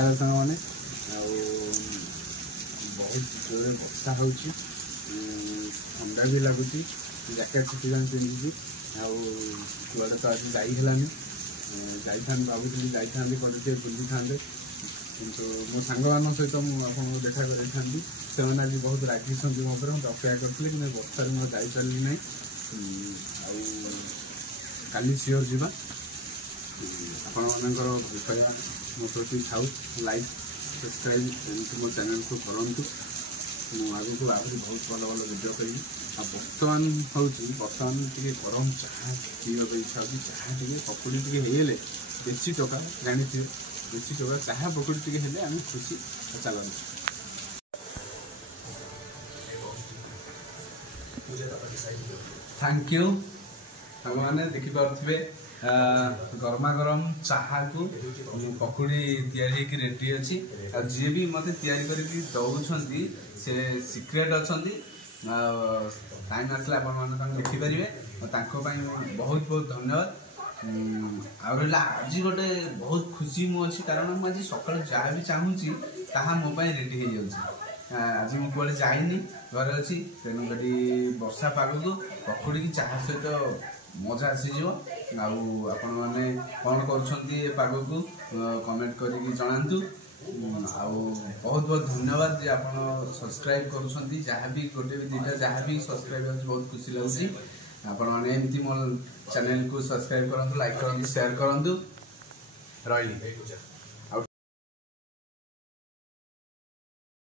Hello सांग मैंने बहुत जोर वर्षा हो ठंडा भी लगुच जैकेट सिटीजन पिंधि आड़े तो आज जाइलानी जाइए भावुली जाइए कड़े बुली था किंतु मो सांग मान सहित मुझे देखा करी से आज बहुत रागी मो पर मत अपेक्षा करते कि वर्षा मुझे जापारि ना काली सियोर जावा आपण मानकर भलपाइबा मो प्रति थाउ लाइक सब्सक्राइब एमती मो चैनल को करूँ आगे को आगे बहुत भल भल भिडियो करी बर्तमान हूँ बर्तमान टे गरम चाह पीवा इच्छा होती चाह टे पकड़ी टे देशी टका जानी देशी टका चाह पकड़ी टे आम खुशी चलती थैंक यू मैंने देखिपे गरमा गरम चाह को पकड़ी तैयारी रेडी अच्छी जी भी मत तैयारी दौरान से सिक्रेट अच्छा टाइम आसला देखिपारे बहुत बहुत धन्यवाद आज गोटे बहुत खुशी मुझे कारण मुझे सका जहाँ भी चाहूँगी ताहा मो रेडी हो जाऊँगी आज मुझे जाइनी घर अच्छी तेणु कटी वर्षा पाग को पकड़ी की चाह सहित मजा आसीज आपण मैंने कौन कर कमेंट करके जनातु बहुत बहुत धन्यवाद जे आप सब्सक्राइब कर जहाँ भी गोटे भी दुटा जहाँ भी सब्सक्राइब बहुत खुशी लगुच आपण मैंने एमती मो चैनल को सब्सक्राइब करूँ लाइक करूँ शेयर करूँ रही।